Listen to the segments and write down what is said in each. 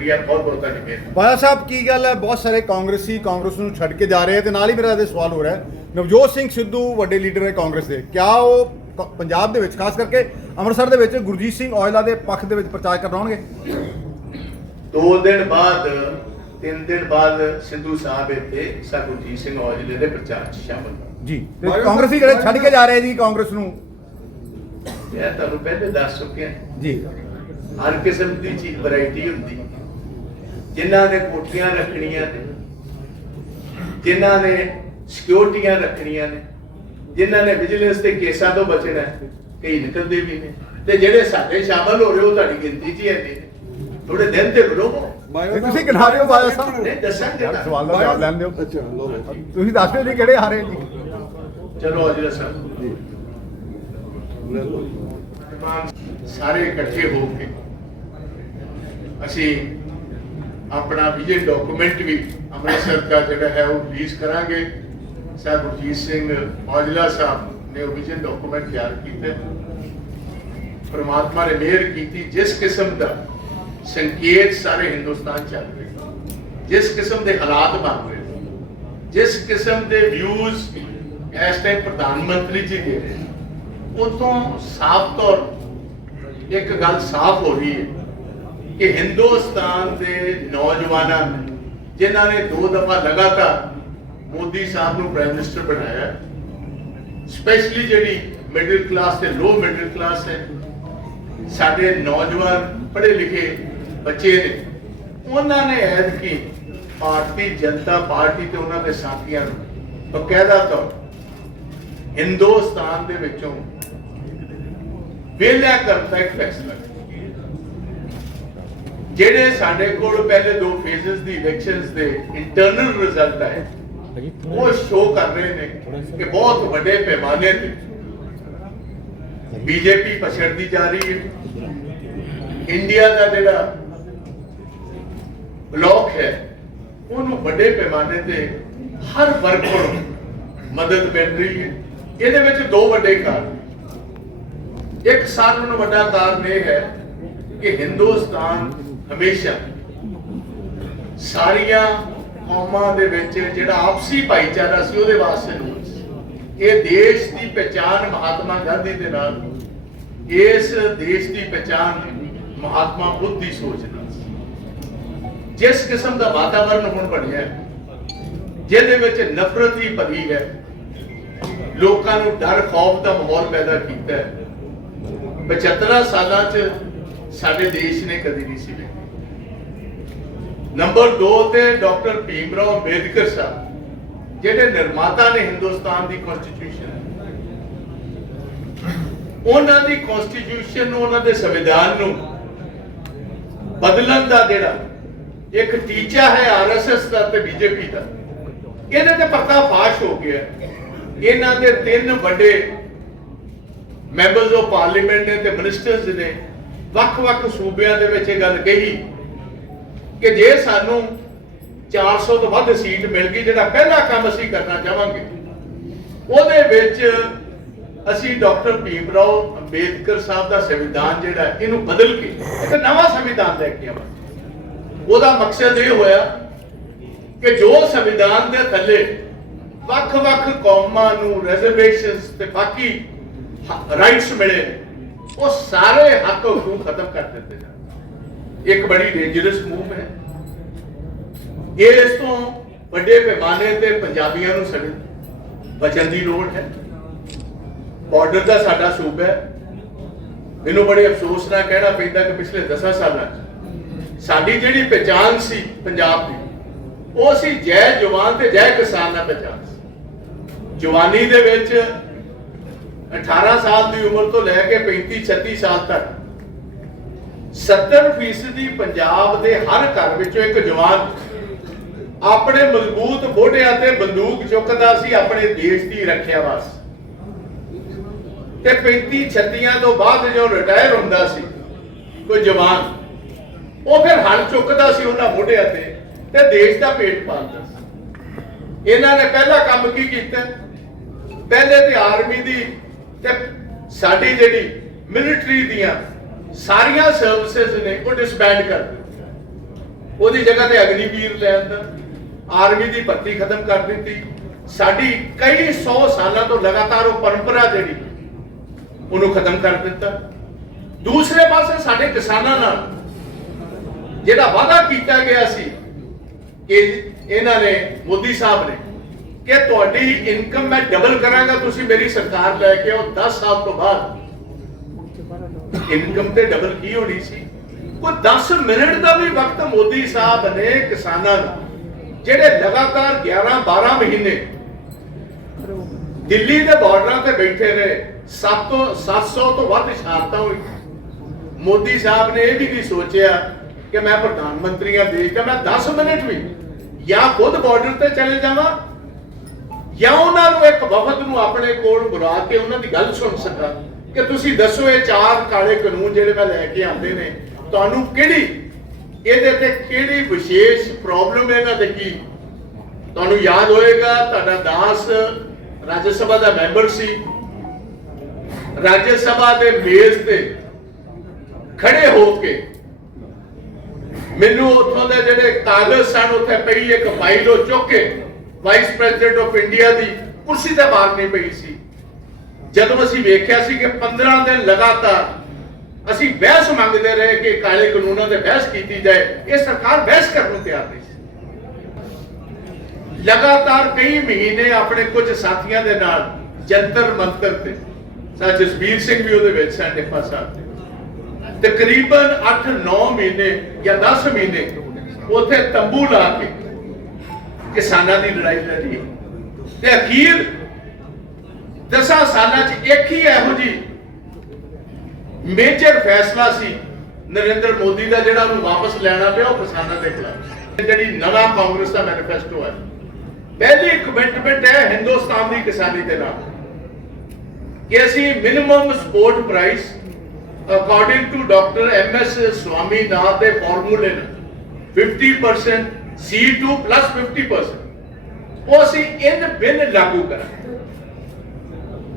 ਸ਼ੁਕਰੀਆ ਬਹੁਤ ਬਹੁਤ ਤੁਹਾਡੀ ਬਾਲਾ ਸਾਹਿਬ ਕੀ ਗੱਲ ਹੈ? ਬਹੁਤ ਸਾਰੇ ਕਾਂਗਰਸੀ ਕਾਂਗਰਸ ਨੂੰ ਛੱਡ ਕੇ ਜਾ ਰਹੇ ਹੈ ਤੇ ਨਾਲ ਹੀ ਮੇਰਾ ਇਹ ਸਵਾਲ ਹੋ ਰਿਹਾ ਹੈ। ਨਵਜੋਤ ਸਿੰਘ ਸਿੱਧੂ ਵੱਡੇ ਲੀਡਰ ਹੈ ਕਾਂਗਰਸ ਦੇ। ਕਿਆ ਉਹ ਕ- ਪੰਜਾਬ ਦੇ ਵਿੱਚ ਖਾਸ ਕਰਕੇ ਅੰਮ੍ਰਿਤਸਰ ਦੇ ਵਿੱਚ ਗੁਰਜੀਤ ਸਿੰਘ ਔਜਲਾ ਦੇ ਪੱਖ ਦੇ ਵਿੱਚ ਪ੍ਰਚਾਰ ਕਰਨ ਆਉਣਗੇ? ਦੋ ਦਿਨ ਬਾਅਦ ਤਿੰਨ ਦਿਨ ਬਾਅਦ ਸਿੱਧੂ ਸਾਹਿਬ ਇੱਥੇ ਸਰਗੁਰਜੀਤ ਸਿੰਘ ਔਜਲੇ ਦੇ ਪ੍ਰਚਾਰ 'ਚ ਸ਼ਾਮਲ ਹੋਏ। ਜੀ ਤੇ ਕਾਂਗਰਸੀ ਜਿਹੜੇ ਛੱਡ ਕੇ ਜਾ ਰਹੇ ਜੀ ਕਾਂਗਰਸ ਨੂੰ? ਮੈਂ ਤੁਹਾਨੂੰ ਪਹਿਲੇ ਦੱਸ ਚੁੱਕਿਆ। ਜੀ। ਹਰ ਕਿਸਮ ਦੀ ਚੀਜ਼ ਵੈਰਾਈਟੀ ਹੁੰਦੀ। ਜਿਨ੍ਹਾਂ ਨੇ ਕੋਠੀਆਂ ਰੱਖਣੀਆਂ ਨੇ ਜਿਨ੍ਹਾਂ ਨੇ ਸਿਕਿਉਰਟੀਆਂ ਰੱਖਣੀਆਂ ਨੇ ਜਿਨ੍ਹਾਂ ਨੇ ਵਿਜੀਲੈਂਸ ਦੇ ਕੇਸਾਂ ਤੋਂ ਬਚਣਾ ਹੈ, ਕਈ ਨਿਕਲਦੇ ਵੀ ਨੇ। ਤੇ ਜਿਹੜੇ ਸਾਡੇ ਸ਼ਾਮਲ ਹੋ ਰਹੇ ਹੋ ਤੁਹਾਡੀ ਗਿਣਤੀ 'ਚ ਹੀ ਹੈ ਥੋੜੇ ਦਿਨ ਤੇ ਰੁਕੋ ਤੇ ਤੁਸੀਂ ਕਿਹਨਾਂ ਰਹੇ ਹੋ ਬਾਲਾ ਸਾਹਿਬ? ਨਹੀਂ ਦੱਸਾਂਗੇ ਤਾਂ। ਸਵਾਲ ਦਾ ਜਵਾਬ ਲੈਣ ਦਿਓ। ਅੱਛਾ ਲੋ ਤੁਸੀਂ ਦੱਸ ਦਿਓ ਜੀ ਕਿਹੜੇ ਹਾਰੇ ਜੀ। ਚਲੋ ਅਜਲਾ ਸਾਹਿਬ ਜੀ। ਸਾਰੇ ਇਕੱਠੇ ਹੋ ਕੇ ਅਸੀਂ ਆਪਣਾ ਵਿਜਨ ਡਾਕੂਮੈਂਟ ਵੀ ਅੰਮ੍ਰਿਤਸਰ ਦਾ ਜਿਹੜਾ ਹੈ ਉਹ ਰਿਲੀਜ਼ ਕਰਾਂਗੇ। ਸਾਹਿਬ ਗੁਰਜੀਤ ਸਿੰਘ ਔਜਲਾ ਸਾਹਿਬ ਨੇ ਉਹ ਵਿਜਨ ਡਾਕੂਮੈਂਟ ਤਿਆਰ ਕੀਤਾ। ਪਰਮਾਤਮਾ ਨੇ ਮਿਹਰ ਕੀਤੀ। ਜਿਸ ਕਿਸਮ ਦਾ ਸੰਕੇਤ ਸਾਰੇ ਹਿੰਦੁਸਤਾਨ ਚੱਲ ਰਹੇ। ਜਿਸ ਕਿਸਮ ਦੇ ਹਾਲਾਤ ਬਣ ਰਹੇ। ਜਿਸ ਕਿਸਮ ਦੇ ਵਿਊਜ਼ ਇਸ ਟਾਈਮ ਪ੍ਰਧਾਨ ਮੰਤਰੀ ਜੀ ਦੇ ਰਹੇ। ਉਤੋਂ ਸਾਫ਼ ਤੌਰ ਇੱਕ ਗੱਲ ਸਾਫ਼ ਹੋ ਰਹੀ ਹੈ। ਕਿ ਹਿੰਦੁਸਤਾਨ ਦੇ ਨੌਜਵਾਨਾਂ ਨੇ, ਜਿਨ੍ਹਾਂ ਨੇ ਦੋ ਦਫਾ ਲਗਾਤਾਰ ਮੋਦੀ ਸਾਹਿਬ ਨੂੰ ਪ੍ਰਾਈਮ ਮਿਨਿਸਟਰ ਬਣਾਇਆ ਸਪੈਸ਼ਲੀ ਜਿਹੜੀ ਮਿਡਲ ਕਲਾਸ ਤੇ ਲੋ ਮਿਡਲ ਕਲਾਸ ਹੈ, ਸਾਡੇ ਨੌਜਵਾਨ ਪੜ੍ਹੇ ਲਿਖੇ ਬੱਚੇ ਨੇ, ਉਹਨਾਂ ਨੇ ਐਤਕੀ ਭਾਰਤੀ ਜਨਤਾ ਪਾਰਟੀ ਤੇ ਉਹਨਾਂ ਦੇ ਸਾਥੀਆਂ ਨੂੰ ਬਕਾਇਦਾ ਤੌਰ ਹਿੰਦੁਸਤਾਨ ਦੇ ਵਿੱਚੋਂ ਵੇਲਿਆ ਕਰਨ ਦਾ ਇੱਕ ਫੈਸਲਾ ਕੀਤਾ। ਜਿਹੜੇ ਸਾਡੇ ਕੋਲ ਪਹਿਲੇ ਦੋ ਫੇਜ਼ਸ ਦੀ ਇਲੈਕਸ਼ਨਸ ਦੇ ਇੰਟਰਨਲ ਰਿਜ਼ਲਟ ਆਏ, ਉਹ ਸ਼ੋ ਕਰ ਰਹੇ ਨੇ ਕਿ ਬਹੁਤ ਵੱਡੇ ਪੈਮਾਨੇ ਤੇ ਬੀਜੇਪੀ ਪਛੜਦੀ ਜਾ ਰਹੀ ਹੈ। ਇੰਡੀਆ ਦਾ ਜਿਹੜਾ ਬਲੌਕ ਹੈ, ਉਹਨੂੰ ਵੱਡੇ ਪੈਮਾਨੇ ਤੇ ਹਰ ਵਰਗ ਨੂੰ ਮਦਦ ਮਿਲ ਰਹੀ ਹੈ। ਇਹਦੇ ਵਿੱਚ ਦੋ ਵੱਡੇ ਕਾਰਨ ਇੱਕ ਸਾਰਿਆਂ ਨੂੰ ਵੱਡਾ ਕਾਰਨ ਇਹ ਹੈ ਕਿ ਹਿੰਦੁਸਤਾਨ ਹਮੇਸ਼ਾ। ਸਾਰੀਆਂ ਕੌਮਾਂ ਦੇ ਵਿੱਚ ਜਿਹੜਾ ਆਪਸੀ ਭਾਈਚਾਰਾ ਸੀ, ਉਹਦੇ ਵਾਸਤੇ ਨੂੰ ਇਹ ਦੇਸ਼ ਦੀ ਪਛਾਣ ਮਹਾਤਮਾ ਗਾਂਧੀ ਦੇ ਨਾਲ ਇਸ ਦੇਸ਼ ਦੀ ਪਛਾਣ ਮਹਾਤਮਾ ਬੁੱਧ ਦੀ ਸੋਚ ਨਾਲ ਜਿਸ ਕਿਸਮ ਦਾ ਵਾਤਾਵਰਣ ਹੁਣ ਬਣਿਆ ਜਿਹਦੇ ਵਿੱਚ ਨਫ਼ਰਤ ਹੀ ਭਰੀ ਹੈ, ਲੋਕਾਂ ਨੂੰ ਡਰ, ਖੌਫ ਦਾ ਮਾਹੌਲ ਪੈਦਾ ਕੀਤਾ ਹੈ। 75 ਸਾਲਾਂ 'ਚ ਸਾਡੇ ਦੇਸ਼ ਨੇ ਕਦੀ ਨਹੀਂ ਸੀ ਵੇਖਿਆ। ਨੰਬਰ 2 ਤੇ ਡਾਕਟਰ ਭੀਮ ਰਾਓ ਅੰਬੇਦਕਰ ਸਾਹਿਬ, ਜਿਹੜੇ ਨਿਰਮਾਤਾ ਨੇ ਹਿੰਦੁਸਤਾਨ ਦੀ ਕਨਸਟੀਟਿਊਸ਼ਨ ਉਹਨਾਂ ਦੀ ਕਨਸਟੀਟਿਊਸ਼ਨ ਨੂੰ, ਉਹਨਾਂ ਦੇ ਸੰਵਿਧਾਨ ਨੂੰ ਬਦਲਣ ਦਾ ਜਿਹੜਾ ਇੱਕ ਟੀਚਾ ਹੈ ਆਰਐਸਐਸ ਦਾ ਤੇ ਬੀਜੇਪੀ ਦਾ। ਇਹਦੇ ਤੇ ਪਰਦਾਫਾਸ਼ ਹੋ ਗਿਆ। ਇਹਨਾਂ ਦੇ ਤਿੰਨ ਵੱਡੇ ਮੈਂਬਰਸ ਆਫ ਪਾਰਲੀਮੈਂਟ ਨੇ ਤੇ ਮਿਨਿਸਟਰਸ ਨੇ ਵੱਖ-ਵੱਖ ਸੂਬਿਆਂ ਦੇ ਵਿੱਚ ਇਹ ਗੱਲ ਕਹੀ। ਕਿ ਜੇ ਸਾਨੂੰ 400 ਤੋਂ ਵੱਧ ਸੀਟ ਮਿਲ ਗਈ ਜਿਹੜਾ ਪਹਿਲਾ ਕੰਮ ਅਸੀਂ ਕਰਨਾ ਚਾਹਾਂਗੇ ਉਹਦੇ ਵਿੱਚ ਅਸੀਂ ਡਾਕਟਰ ਭੀਮ ਰਾਓ ਅੰਬੇਦਕਰ ਸਾਹਿਬ ਦਾ ਸੰਵਿਧਾਨ ਜਿਹੜਾ ਇਹਨੂੰ ਬਦਲ ਕੇ ਇੱਕ ਨਵਾਂ ਸੰਵਿਧਾਨ ਲੈ ਕੇ ਆਵਾਂਗੇ। ਉਹਦਾ ਮਕਸਦ ਇਹ ਹੋਇਆ ਕਿ ਜੋ ਸੰਵਿਧਾਨ ਦੇ ਥੱਲੇ ਵੱਖ-ਵੱਖ ਕੌਮਾਂ ਨੂੰ ਰਿਜ਼ਰਵੇਸ਼ਨਸ ਤੇ ਬਾਕੀ ਰਾਈਟਸ ਮਿਲੇ ਨੇ, ਉਹ ਸਾਰੇ ਹੱਕ ਹਕੂਕ ਖਤਮ ਕਰ ਦਿੱਤੇ ਜਾਣ। ਇੱਕ ਬੜੀ ਡੇਂਜਰਸ ਮੂਵ ਹੈ। ਇਹ ਇਸ ਤੋਂ ਵੱਡੇ ਪੈਮਾਨੇ ਤੇ ਪੰਜਾਬੀਆਂ ਨੂੰ ਸਾਡੇ ਬਚਣ ਦੀ ਲੋੜ ਹੈ। ਬਾਰਡਰ ਦਾ ਸਾਡਾ ਸੂਬਾ ਹੈ। ਮੈਨੂੰ ਬੜੇ ਅਫਸੋਸ ਨਾਲ ਕਹਿਣਾ ਪੈਂਦਾ ਕਿ ਪਿਛਲੇ 10 ਸਾਲਾਂ 'ਚ ਸਾਡੀ ਜਿਹੜੀ ਪਛਾਣ ਸੀ ਪੰਜਾਬ ਦੀ, ਉਹ ਸੀ ਜੈ ਜਵਾਨ ਤੇ ਜੈ ਕਿਸਾਨ ਦਾ ਪਛਾਣ ਸੀ। ਜਵਾਨੀ ਦੇ ਵਿੱਚ 18 ਸਾਲ ਦੀ ਉਮਰ ਤੋਂ ਲੈ ਕੇ 35 36 ਸਾਲ ਤੱਕ 70% ਪੰਜਾਬ ਦੇ ਹਰ ਘਰ ਵਿੱਚੋਂ ਇੱਕ ਜਵਾਨ ਆਪਣੇ ਮਜ਼ਬੂਤ ਬੋਢਿਆਂ ਤੇ ਬੰਦੂਕ ਚੁੱਕਦਾ ਸੀ, ਆਪਣੇ ਦੇਸ਼ ਦੀ ਰੱਖਿਆ ਵਾਸਤੇ। ਤੇ 35 36 ਤੋਂ ਬਾਅਦ ਜੋ ਰਿਟਾਇਰ ਹੁੰਦਾ ਸੀ, ਕੋਈ ਜਵਾਨ, ਉਹ ਫਿਰ ਹਲ ਚੁੱਕਦਾ ਸੀ ਉਹਨਾਂ ਮੋਢਿਆਂ ਤੇ ਤੇ ਦੇਸ਼ ਦਾ ਪੇਟ ਪਾਲਦਾ ਸੀ। ਇਹਨਾਂ ਨੇ ਪਹਿਲਾ ਕੰਮ ਕੀ ਕੀਤਾ? ਪਹਿਲੇ ਤੇ ਆਰਮੀ ਦੀ ਤੇ ਸਾਡੀ ਜਿਹੜੀ ਮਿਲਟਰੀ ਦੀਆਂ ਸਾਰੀਆਂ ਸਰਵਿਸਿਜ਼ ਨੇ ਉਹ ਡਿਸਬੈਂਡ ਕਰ ਦਿੱਤੀਆਂ। ਉਹਦੀ ਜਗ੍ਹਾ ਤੇ ਅਗਨੀਵੀਰ ਲੈ ਆਂਦਾ ਆਰਮੀ ਦੀ ਭਰਤੀ ਖਤਮ ਕਰ ਦਿੱਤੀ। ਸਾਡੀ ਕਈ 100 ਸਾਲਾਂ ਤੋਂ ਲਗਾਤਾਰ ਉਹ ਪਰੰਪਰਾ ਜਿਹੜੀ, ਉਹਨੂੰ ਖਤਮ ਕਰ ਦਿੱਤਾ। ਦੂਸਰੇ ਪਾਸੇ ਸਾਡੇ ਕਿਸਾਨਾਂ ਨਾਲ ਜਿਹੜਾ ਵਾਅਦਾ ਕੀਤਾ ਗਿਆ ਸੀ ਕਿ ਇਹਨਾਂ ਨੇ, ਮੋਦੀ ਸਾਹਿਬ ਨੇ, ਕਿ ਤੁਹਾਡੀ ਇਨਕਮ ਮੈਂ ਡਬਲ ਕਰਾਂਗਾ, ਤੁਸੀਂ ਮੇਰੀ ਸਰਕਾਰ ਲੈ ਕੇ ਆਓ 10 ਸਾਲ ਤੋਂ ਬਾਅਦ ਇਨਕਮ ਤੇ ਡਬਲ ਕੀ ਹੋਣੀ ਸੀ? ਕੋਈ 10 ਮਿੰਟ ਦਾ ਵੀ ਵਕਤ ਮੋਦੀ ਸਾਹਿਬ ਨੇ ਕਿਸਾਨਾਂ ਨੂੰ, ਜਿਹੜੇ ਲਗਾਤਾਰ 11 12 ਮਹੀਨੇ ਦਿੱਲੀ ਦੇ ਬਾਰਡਰਾਂ ਤੇ ਬੈਠੇ ਰਹੇ 7 700 ਤੋਂ ਵੱਧ ਸ਼ਹਾਦਤਾਂ ਹੋਈ ਮੋਦੀ ਸਾਹਿਬ ਨੇ ਇਹ ਵੀ ਨਹੀਂ ਸੋਚਿਆ ਕਿ ਮੈਂ ਪ੍ਰਧਾਨ ਮੰਤਰੀ ਆ ਦੇਸ਼ ਦਾ ਮੈਂ 10 ਮਿੰਟ ਵੀ ਜਾਂ ਖੁਦ ਬਾਰਡਰ ਤੇ ਚਲੇ ਜਾਵਾਂ, ਜਾਂ ਉਹਨਾਂ ਨੂੰ ਇੱਕ ਵਫਦ ਨੂੰ ਆਪਣੇ ਕੋਲ ਬੁਲਾ ਕੇ ਉਹਨਾਂ ਦੀ ਗੱਲ ਸੁਣ ਸਕਾਂ। ਕਿ ਤੁਸੀਂ ਦੱਸੋ ਇਹ ਚਾਰ ਕਾਲੇ ਕਾਨੂੰਨ ਜਿਹੜੇ ਮੈਂ ਲੈ ਕੇ ਆਉਂਦੇ ਨੇ, ਤੁਹਾਨੂੰ ਕਿਹੜੀ, ਇਹਦੇ ਤੇ ਕਿਹੜੀ ਵਿਸ਼ੇਸ਼ ਪ੍ਰੋਬਲਮ ਇਹਨਾਂ ਦੇ ਕੀ? ਤੁਹਾਨੂੰ ਯਾਦ ਹੋਏਗਾ, ਤੁਹਾਡਾ ਦਾਸ ਰਾਜ ਸਭਾ ਦਾ ਮੈਂਬਰ ਸੀ। ਰਾਜ ਸਭਾ ਦੇ ਮੇਜ਼ ਤੇ ਖੜੇ ਹੋ ਕੇ ਮੈਨੂੰ ਉੱਥੋਂ ਦੇ ਜਿਹੜੇ ਕਾਗਜ਼ ਸਨ, ਉੱਥੇ ਪਈ ਇੱਕ ਫਾਈਲ ਉਹ ਚੁੱਕ ਕੇ ਵਾਈਸ ਪ੍ਰੈਜ਼ੀਡੈਂਟ ਆਫ ਇੰਡੀਆ ਦੀ ਕੁਰਸੀ ਤੇ ਬਾਹਰ ਨਹੀਂ ਪਈ ਸੀ। ਜਦੋਂ ਅਸੀਂ ਵੇਖਿਆ ਸੀ ਕਿ 15 ਦਿਨ ਲਗਾਤਾਰ ਅਸੀਂ ਬਹਿਸ ਮੰਗਦੇ ਰਹੇ ਕਿ ਕਾਲੇ ਕਾਨੂੰਨਾਂ ਤੇ ਬਹਿਸ ਕੀਤੀ ਜਾਏ, ਇਹ ਸਰਕਾਰ ਬਹਿਸ ਕਰਨ ਨੂੰ ਤਿਆਰ ਨਹੀਂ ਸੀ। ਲਗਾਤਾਰ ਕਈ ਮਹੀਨੇ ਆਪਣੇ ਕੁਝ ਸਾਥੀਆਂ ਦੇ ਨਾਲ ਜੰਤਰ ਮੰਤਰ ਤੇ ਸਾ ਜਸਬੀਰ ਸਿੰਘ ਵੀ ਉਹਦੇ ਵਿੱਚ ਸਨ ਡਿਫਾ ਸਾਹਿਬ ਤਕਰੀਬਨ 8-9 ਮਹੀਨੇ ਜਾਂ 10 ਮਹੀਨੇ ਉੱਥੇ ਤੰਬੂ ਲਾ ਕੇ ਕਿਸਾਨਾਂ ਦੀ ਲੜਾਈ ਲੜੀ। ਤੇ ਅਖੀਰ ਦਸਾਂ ਸਾਲਾਂ 'ਚ ਇੱਕ ਹੀ ਇਹੋ ਜੀ ਮੇਜਰ ਫੈਸਲਾ ਸੀ ਨਰਿੰਦਰ ਮੋਦੀ ਦਾ ਜਿਹੜਾ ਉਹਨੂੰ ਵਾਪਸ ਲੈਣਾ ਪਿਆ, ਉਹ ਕਿਸਾਨਾਂ ਦੇ ਖਿਲਾਫ ਜਿਹੜੀ ਨਵਾਂ ਕਾਂਗਰਸ ਦਾ ਮੈਨੀਫੈਸਟੋ ਹੈ। ਪਹਿਲੀ ਕਮਿਟਮੈਂਟ ਹੈ ਹਿੰਦੁਸਤਾਨ ਦੀ ਕਿਸਾਨੀ ਦੇ ਨਾਲ ਕਿ ਅਸੀਂ minimum support price according to doctor M S Swami Swaminathan ਦੇ ਫਾਰਮੂਲੇ ਨਾਲ 50% C2 50% ਉਹ ਅਸੀਂ ਇਨ ਬਿਨ ਲਾਗੂ ਕਰਾਂਗੇ।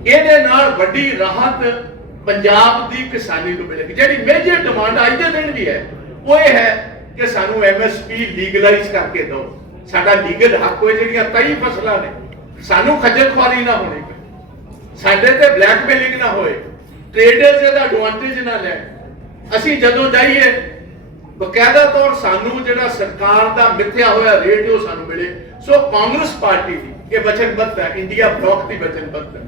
ਇਹਦੇ ਨਾਲ ਵੱਡੀ ਰਾਹਤ ਪੰਜਾਬ ਦੀ ਕਿਸਾਨੀ ਨੂੰ ਮਿਲੇਗੀ। ਜਿਹੜੀ ਮੇਜਰ ਡਿਮਾਂਡ ਅੱਜ ਦੇ ਦਿਨ ਵੀ ਹੈ, ਉਹ ਇਹ ਹੈ ਕਿ ਸਾਨੂੰ ਐਮਐਸਪੀ ਲੀਗਲਾਈਜ਼ ਕਰਕੇ ਦਿਓ। ਸਾਡਾ ਲੀਗਲ ਹੱਕ ਹੋਏ ਜਿਹੜੀਆਂ ਕਈ ਫਸਲਾਂ ਨੇ, ਸਾਨੂੰ ਖੱਜਲ ਖੁਆਰੀ ਨਾ ਹੋਣੀ ਪਏ। ਸਾਡੇ ਤੇ ਬਲੈਕਮੇਲਿੰਗ ਨਾ ਹੋਏ। ਟ੍ਰੇਡਰਸ ਇਹਦਾ ਐਡਵਾਂਟੇਜ ਨਾ ਲੈ ਅਸੀਂ ਜਦੋਂ ਜਾਈਏ, ਬਕਾਇਦਾ ਤੌਰ ਸਾਨੂੰ ਜਿਹੜਾ ਸਰਕਾਰ ਦਾ ਮਿੱਥਿਆ ਹੋਇਆ ਰੇਟ ਉਹ ਸਾਨੂੰ ਮਿਲੇ। ਸੋ ਕਾਂਗਰਸ ਪਾਰਟੀ ਦੀ ਇਹ ਵਚਨਬੱਧ ਹੈ ਇੰਡੀਆ ਬਲੌਕ ਦੀ ਵਚਨਬੱਧ ਹੈ।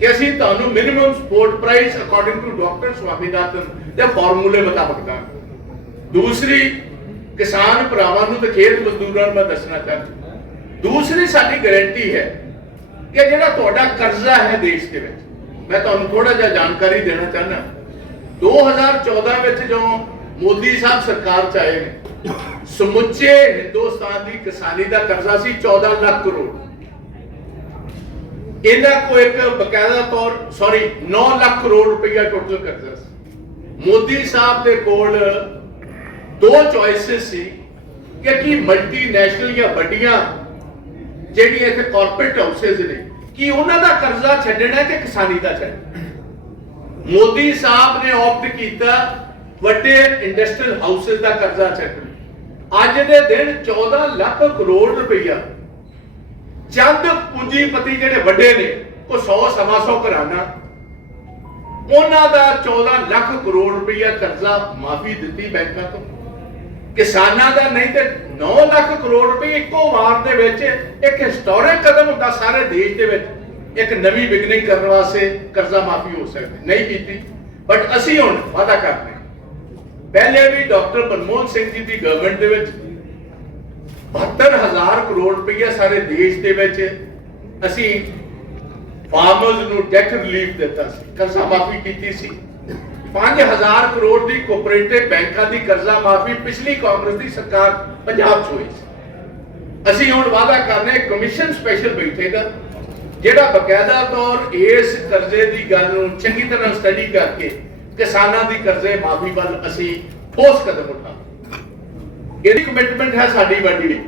ਕਿ ਅਸੀਂ ਤੁਹਾਨੂੰ minimum support price according to doctor Swaminathan ਦੇ ਫਾਰਮੂਲੇ ਮੁਤਾਬਕ ਦਾਂਗੇ। ਦੂਸਰੀ, ਕਿਸਾਨ ਭਰਾਵਾਂ ਨੂੰ ਤੇ ਖੇਤ ਮਜ਼ਦੂਰਾਂ ਨੂੰ ਮੈਂ ਦੱਸਣਾ ਚਾਹੁੰਦਾ। ਦੂਸਰੀ ਸਾਡੀ ਗਾਰੰਟੀ ਹੈ ਕਿ ਜਿਹੜਾ ਤੁਹਾਡਾ ਕਰਜ਼ਾ ਹੈ ਦੇਸ਼ ਦੇ ਵਿੱਚ, ਮੈਂ ਤੁਹਾਨੂੰ ਥੋੜਾ ਜਿਹਾ ਜਾਣਕਾਰੀ ਦੇਣਾ ਚਾਹੁੰਦਾ। 2014 ਵਿੱਚ ਜਦੋਂ ਮੋਦੀ ਸਾਹਿਬ ਸਰਕਾਰ ਚ ਆਏ ਨੇ, ਸਮੁੱਚੇ ਹਿੰਦੁਸਤਾਨ ਦੀ ਕਿਸਾਨੀ ਦਾ ਕਰਜ਼ਾ ਸੀ 14 ਲੱਖ ਕਰੋੜ। ਇਹਨਾਂ ਕੋ ਇੱਕ ਬਕਾਇਦਾ ਤੌਰ ਸੌਰੀ 9 ਲੱਖ ਕਰੋੜ ਰੁਪਈਆ ਟੋਟਲ ਕਰਜ਼ਾ ਸੀ। ਮੋਦੀ ਸਾਹਿਬ ਦੇ ਕੋਲ ਦੋ ਚੋਇਸਸ ਸੀ ਕਿ ਕੀ ਮਲਟੀਨੈਸ਼ਨਲ ਜਾਂ ਵੱਡੀਆਂ ਜਿਹੜੀਆਂ ਇੱਥੇ ਕਾਰਪੋਰੇਟ ਹਾਊਸਸ ਨੇ, ਕੀ ਉਹਨਾਂ ਦਾ ਕਰਜ਼ਾ ਛੱਡਣਾ ਹੈ ਕਿ ਕਿਸਾਨੀ ਦਾ ਛੱਡਣਾ ਮੋਦੀ ਸਾਹਿਬ ਨੇ ਆਪਟ ਕੀਤਾ ਵੱਡੇ ਇੰਡਸਟਰੀਅਲ ਹਾਊਸਸ ਦਾ ਕਰਜ਼ਾ ਛੱਡਣਾ। ਅੱਜ ਦੇ ਦਿਨ 14 ਲੱਖ ਕਰੋੜ ਰੁਪਈਆ ਚੰਦ ਪੂੰਜੀਪਤੀ ਜਿਹੜੇ ਵੱਡੇ ਨੇ, ਉਹ 100 ਸਵਾ 100 ਘਰਾਣਾ। ਉਹਨਾਂ ਦਾ 14 ਲੱਖ ਕਰੋੜ ਰੁਪਈਆ ਕਰਜ਼ਾ ਮਾਫੀ ਦਿੱਤੀ ਬੈਂਕਾਂ ਤੋਂ। ਕਿਸਾਨਾਂ ਦਾ ਨਹੀਂ ਤੇ 9 ਲੱਖ ਕਰੋੜ ਰੁਪਏ ਇੱਕੋ ਵਾਰ ਦੇ ਵਿੱਚ, ਇੱਕ ਹਿਸਟੋਰਿਕ ਕਦਮ ਹੁੰਦਾ ਸਾਰੇ ਦੇਸ਼ ਦੇ ਵਿੱਚ, ਇੱਕ ਨਵੀਂ ਬਿਗਨਿੰਗ ਕਰਨ ਵਾਸਤੇ ਕਰਜ਼ਾ ਮਾਫੀ ਹੋ ਸਕਦੀ, ਨਹੀਂ ਕੀਤੀ। ਬਟ ਅਸੀਂ ਹੁਣ ਵਾਅਦਾ ਕਰਦੇ ਪਹਿਲੇ ਵੀ ਡਾਕਟਰ ਮਨਮੋਹਨ ਸਿੰਘ ਜੀ ਦੀ ਗਵਰਨਮੈਂਟ ਦੇ ਵਿੱਚ 72000 ਕਰੋੜ ਰੁਪਈਆ ਸਾਰੇ ਦੇਸ਼ ਦੇ ਵਿੱਚ ਅਸੀਂ ਫਾਰਮਰਸ ਨੂੰ ਡੈਟ ਰਿਲੀਫ ਦਿੱਤਾ ਸੀ, ਕਰਜ਼ਾ ਮਾਫੀ ਕੀਤੀ ਸੀ। 5000 ਕਰੋੜ ਦੀ ਕੋਆਪਰੇਟਿਵ ਬੈਂਕਾਂ ਦੀ ਕਰਜ਼ਾ ਮਾਫੀ ਪਿਛਲੀ ਕਾਂਗਰਸ ਦੀ ਸਰਕਾਰ ਪੰਜਾਬ 'ਚ ਹੋਈ ਸੀ। ਅਸੀਂ ਹੁਣ ਵਾਅਦਾ ਕਰਨੇ ਕਮਿਸ਼ਨ ਸਪੈਸ਼ਲ ਬੈਠੇਗਾ ਜਿਹੜਾ ਬਕਾਇਦਾ ਤੌਰ ਇਸ ਕਰਜ਼ੇ ਦੀ ਗੱਲ ਨੂੰ ਚੰਗੀ ਤਰ੍ਹਾਂ ਸਟੱਡੀ ਕਰਕੇ ਕਿਸਾਨਾਂ ਦੀ ਕਰਜ਼ੇ ਮਾਫੀ ਵੱਲ ਅਸੀਂ ਠੋਸ ਕਦਮ ਉਠਾਵਾਂਗੇ ਇਹਦੀ ਕਮਿਟਮੈਂਟ ਹੈ ਸਾਡੀ ਵੱਡੀ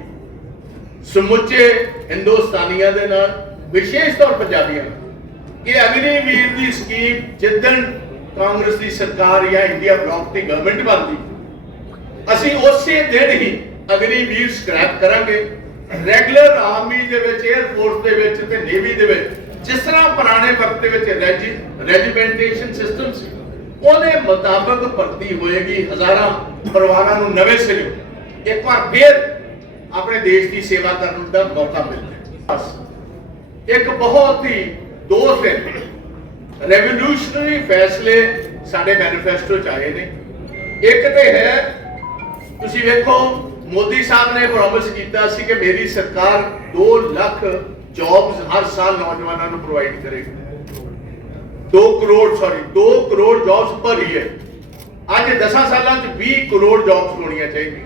ਸਮੁੱਚੇ ਹਿੰਦੁਸਤਾਨੀਆਂ ਦੇ ਨਾਲ, ਵਿਸ਼ੇਸ਼ ਤੌਰ ਪੰਜਾਬੀਆਂ ਨਾਲ। ਕਿ ਅਗਨੀ ਵੀਰ ਦੀ ਸਕੀਮ ਜਿੱਦਣ ਕਾਂਗਰਸ ਦੀ ਸਰਕਾਰ ਜਾਂ ਇੰਡੀਆ ਬਲੌਕ ਦੀ ਗਵਰਨਮੈਂਟ ਬਣਦੀ, ਅਸੀਂ ਉਸੇ ਦਿਨ ਹੀ ਅਗਨੀਵੀਰ ਸਕ੍ਰੈਪ ਕਰਾਂਗੇ। ਰੈਗੂਲਰ ਆਰਮੀ ਦੇ ਵਿੱਚ 에ਅਰ ਫੋਰਸ ਦੇ ਵਿੱਚ ਤੇ ਨੇਵੀ ਦੇ ਵਿੱਚ, ਜਿਸ ਤਰ੍ਹਾਂ ਪੁਰਾਣੇ ਵਕਤ ਦੇ ਵਿੱਚ ਰੈਜੀਮੈਂਟੇਸ਼ਨ ਸਿਸਟਮ ਸੀ, ਉਹਦੇ ਮੁਤਾਬਕ ਭਰਤੀ ਹੋਏਗੀ ਹਜ਼ਾਰਾਂ ਪਰਿਵਾਰਾਂ ਨੂੰ ਨਵੇਂ ਸਿਰੋਂ ਇੱਕ ਵਾਰ ਫਿਰ ਆਪਣੇ ਦੇਸ਼ ਦੀ ਸੇਵਾ ਕਰਨ ਦਾ ਮੌਕਾ ਮਿਲਦਾ ਹੈ। ਬਸ। ਇੱਕ ਬਹੁਤ ਹੀ ਦੋ ਤਿੰਨ ਰੈਵੋਲੂਸ਼ਨਰੀ ਫੈਸਲੇ ਸਾਡੇ ਮੈਨੀਫੈਸਟੋ ਚ ਆਏ ਨੇ। ਇੱਕ ਤੇ ਹੈ, ਤੁਸੀਂ ਵੇਖੋ, ਮੋਦੀ ਸਾਹਿਬ ਨੇ ਪ੍ਰੋਮਿਸ ਕੀਤਾ ਸੀ ਕਿ ਮੇਰੀ ਸਰਕਾਰ 2 ਲੱਖ ਜੌਬਸ ਹਰ ਸਾਲ ਨੌਜਵਾਨਾਂ ਨੂੰ ਪ੍ਰੋਵਾਈਡ ਕਰੇਗੀ। 2 crore sorry 2 crore jobs per year ਅੱਜ 10 ਸਾਲਾਂ ਚ 20 ਕਰੋੜ ਜੌਬਸ ਹੋਣੀਆਂ ਚਾਹੀਦੀਆਂ।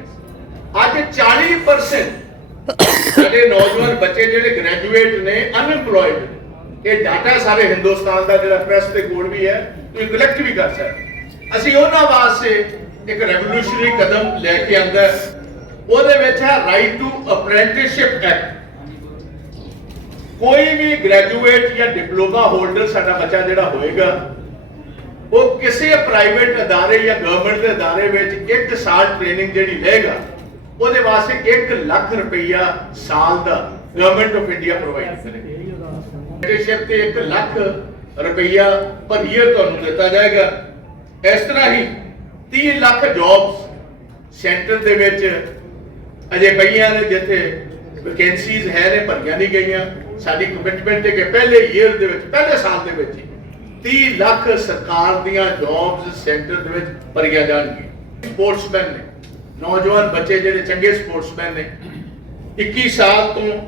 ਅੱਜ 40% ਸਾਡੇ ਨੌਜਵਾਨ ਬੱਚੇ ਜਿਹੜੇ ਗ੍ਰੈਜੂਏਟ ਨੇ ਅਨਐਮਪਲੋਇਡ ਇਹ ਡਾਟਾ ਸਾਰੇ ਹਿੰਦੁਸਤਾਨ ਦਾ, ਜਿਹੜਾ ਪ੍ਰੈਸ ਤੇ ਕੋਡ ਵੀ ਹੈ ਤੁਸੀਂ ਕਲੈਕਟ ਵੀ ਕਰ ਸਕਦੇ ਅਸੀਂ ਉਹਨਾਂ ਵਾਸਤੇ ਇੱਕ ਰੈਵੋਲੂਸ਼ਨਰੀ ਕਦਮ ਲੈ ਕੇ ਆਂਦਾ ਉਹਦੇ ਵਿੱਚ ਹੈ ਰਾਈਟ ਟੂ ਅਪ੍ਰੈਂਟਿਸਸ਼ਿਪ ਐਕਟ ਕੋਈ ਵੀ ਗ੍ਰੈਜੂਏਟ ਜਾਂ ਡਿਪਲੋਮਾ ਹੋਲਡਰ ਸਾਡਾ ਬੱਚਾ ਜਿਹੜਾ ਹੋਏਗਾ, ਉਹ ਕਿਸੇ ਪ੍ਰਾਈਵੇਟ ਅਦਾਰੇ ਜਾਂ ਗਵਰਨਮੈਂਟ ਦੇ ਅਦਾਰੇ ਵਿੱਚ 1 ਸਾਲ ਟ੍ਰੇਨਿੰਗ ਜਿਹੜੀ ਲਏਗਾ ਉਹਦੇ ਵਾਸਤੇ 1 ਲੱਖ ਰੁਪਈਆ ਸਾਲ ਦਾ ਗਵਰਨਮੈਂਟ ਆਫ ਇੰਡੀਆ ਪ੍ਰੋਵਾਈਡ ਕਰੇਗੀ apprenticeship ਤੇ 1 ਲੱਖ ਰੁਪਈਆ ਪਰ ਈਅਰ ਤੁਹਾਨੂੰ ਦਿੱਤਾ ਜਾਏਗਾ। ਇਸ ਤਰ੍ਹਾਂ ਹੀ 30 ਲੱਖ ਜੌਬਸ ਸੈਂਟਰ ਦੇ ਵਿੱਚ ਅਜੇ ਪਈਆਂ ਨੇ ਜਿੱਥੇ ਵੈਕੈਂਸੀਜ਼ ਹੈ ਨੇ ਭਰੀਆਂ ਨਹੀਂ ਗਈਆਂ। ਸਾਡੀ ਕਮਿਟਮੈਂਟ ਹੈ ਕਿ ਪਹਿਲੇ ਈਅਰ ਦੇ ਵਿੱਚ ਪਹਿਲੇ ਸਾਲ ਦੇ ਵਿੱਚ ਹੀ 30 ਲੱਖ ਸਰਕਾਰ ਦੀਆਂ ਜੌਬਸ ਸੈਂਟਰ ਦੇ ਵਿੱਚ ਭਰੀਆਂ ਜਾਣਗੀਆਂ। ਸਪੋਰਟਸਮੈਨ ਨੇ ਨੌਜਵਾਨ ਬੱਚੇ ਜਿਹੜੇ ਚੰਗੇ ਸਪੋਰਟਸਮੈਨ ਨੇ 21 ਸਾਲ ਤੋਂ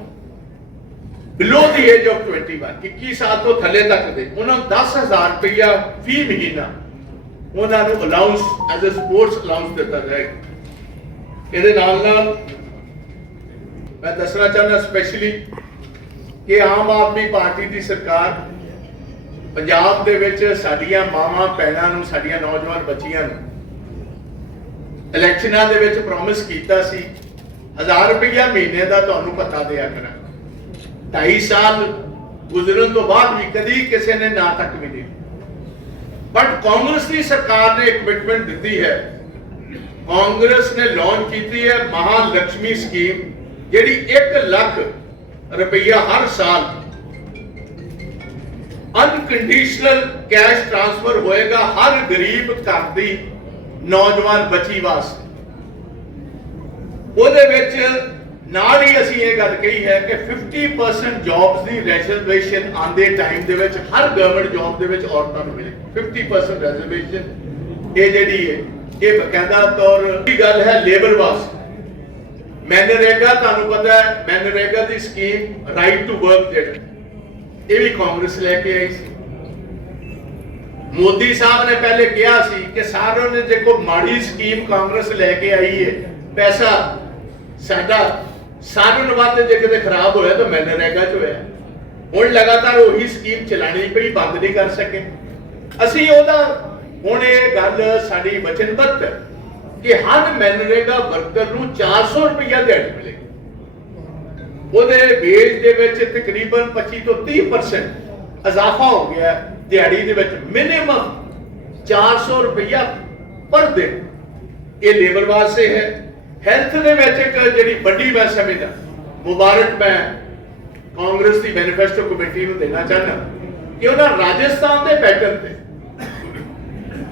ਬਿਲੋ ਦੀ ਏਜ ਆਫ 21 21 ਸਾਲ ਤੋਂ ਥੱਲੇ ਤੱਕ ਦੇ, ਉਹਨਾਂ ਨੂੰ 10000 ਰੁਪਇਆ ਫੀ ਮਹੀਨਾ ਉਹਨਾਂ ਨੂੰ allowance as a sports allowance ਦਿੱਤਾ ਜਾਏਗਾ ਇਹਦੇ ਨਾਲ ਨਾਲ ਮੈਂ ਦੱਸਣਾ ਚਾਹੁੰਦਾ ਸਪੈਸ਼ਲੀ ਕਿ ਆਮ ਆਦਮੀ ਪਾਰਟੀ ਦੀ ਸਰਕਾਰ ਪੰਜਾਬ ਦੇ ਵਿੱਚ ਸਾਡੀਆਂ ਮਾਵਾਂ, ਭੈਣਾਂ ਨੂੰ, ਸਾਡੀਆਂ ਨੌਜਵਾਨ ਬੱਚੀਆਂ ਨੂੰ ਇਲੈਕਸ਼ਨਾਂ ਦੇ ਵਿੱਚ ਪ੍ਰੋਮਿਸ ਕੀਤਾ ਸੀ 1000 ਰੁਪਇਆ ਮਹੀਨੇ ਦਾ ਤੁਹਾਨੂੰ ਪਤਾ ਦਿਆ ਕਰਾਂ। 2.5 ਸਾਲ ਗੁਜ਼ਰਨ ਤੋਂ ਬਾਅਦ ਵੀ ਕਦੀ ਕਿਸੇ ਨੇ ਨਾ ਤੱਕ ਵੀ ਨਹੀਂ। ਬਟ ਕਾਂਗਰਸ ਦੀ ਸਰਕਾਰ ਨੇ ਕਮਿਟਮੈਂਟ ਦਿੱਤੀ ਹੈ। ਕਾਂਗਰਸ ਨੇ ਲਾਂਚ ਕੀਤੀ ਹੈ ਮਹਾਲక్ష్ਮੀ ਸਕੀਮ ਜਿਹੜੀ 1 ਲੱਖ ਰੁਪਈਆ ਹਰ ਸਾਲ ਅਨਕੰਡੀਸ਼ਨਲ ਕੈਸ਼ ਟ੍ਰਾਂਸਫਰ ਹੋਏਗਾ ਹਰ ਗਰੀਬ ਘਰ ਦੀ। ਨੌਜਵਾਨ ਬੱਚੀ ਵਾਸਤੇ। ਉਹਦੇ ਵਿੱਚ ਨਾਲ ਹੀ ਅਸੀਂ ਇਹ ਗੱਲ ਕਹੀ ਹੈ ਕਿ 50% ਜੌਬਸ ਦੀ ਰਿਜ਼ਰਵੇਸ਼ਨ ਆਂਦੇ ਟਾਈਮ ਦੇ ਵਿੱਚ ਹਰ ਗਵਰਨਮੈਂਟ ਜੌਬ ਦੇ ਵਿੱਚ ਔਰਤਾਂ ਨੂੰ ਮਿਲੇ। 50% ਰਿਜ਼ਰਵੇਸ਼ਨ ਇਹ ਜਿਹੜੀ ਹੈ, ਇਹ ਬਕਾਇਦਾ ਤੌਰ ਦੀ ਗੱਲ ਹੈ ਲੇਬਰ ਵਾਸਤੇ। ਮੈਨਰੇਗਾ, ਤੁਹਾਨੂੰ ਪਤਾ ਹੈ, ਮੈਨਰੇਗਾ ਦੀ ਸਕੀਮ ਰਾਈਟ ਟੂ ਵਰਕ ਜਿਹੜਾ, ਇਹ ਵੀ ਕਾਂਗਰਸ ਲੈ ਕੇ ਆਈ ਸੀ। ਮੋਦੀ ਸਾਹਿਬ ਨੇ ਪਹਿਲੇ ਕਿਹਾ ਸੀ ਕਿ ਸਾਰਿਆਂ ਨੇ ਦੇਖੋ ਮਾੜੀ ਸਕੀਮ ਕਾਂਗਰਸ ਲੈ ਕੇ ਆਈ ਹੈ ਪੈਸਾ ਸਾਡਾ ਸਾਰਿਆਂ ਨੂੰ ਵੱਧ ਜੇ ਕਿਤੇ ਖਰਾਬ ਹੋਇਆ ਤਾਂ ਮੈਨਰੇਗਾ ਚ ਹੋਇਆ? ਹੁਣ ਲਗਾਤਾਰ ਉਹੀ ਸਕੀਮ ਚਲਾਣੀ ਪਈ, ਬੰਦ ਨਹੀਂ ਕਰ ਸਕੇ। ਅਸੀਂ ਉਹਦਾ ਹੁਣ ਇਹ ਗੱਲ ਸਾਡੀ ਵਚਨਬੱਧ ਹੈ ਕਿ ਹਰ ਮੈਨਰੇਗਾ ਵਰਕਰ ਨੂੰ 400 ਰੁਪਇਆ ਦਿਹਾੜੀ ਮਿਲੇਗੀ। ਉਹਦੇ ਵੇਜ ਦੇ ਵਿੱਚ ਤਕਰੀਬਨ 25 ਤੋਂ 30% ਇਜ਼ਾਫਾ ਹੋ ਗਿਆ। ਹੈ ਦਿਹਾੜੀ ਦੇ ਵਿੱਚ ਮਿਨੀਮਮ 400 ਰੁਪਇਆ ਪਰ ਦਿਨ। ਇਹ ਲੇਬਰ ਵਾਸਤੇ ਹੈ। ਹੈਲਥ ਦੇ ਵਿੱਚ ਇੱਕ ਜਿਹੜੀ ਵੱਡੀ ਮੈਂ ਸਮਝਦਾ, ਮੁਬਾਰਕ ਮੈਂ ਕਾਂਗਰਸ ਦੀ ਮੈਨੀਫੈਸਟੋ ਕਮੇਟੀ ਨੂੰ ਦੇਣਾ ਚਾਹੁੰਦਾ ਕਿ ਉਹਨਾਂ ਰਾਜਸਥਾਨ ਦੇ ਪੈਟਰਨ ਤੇ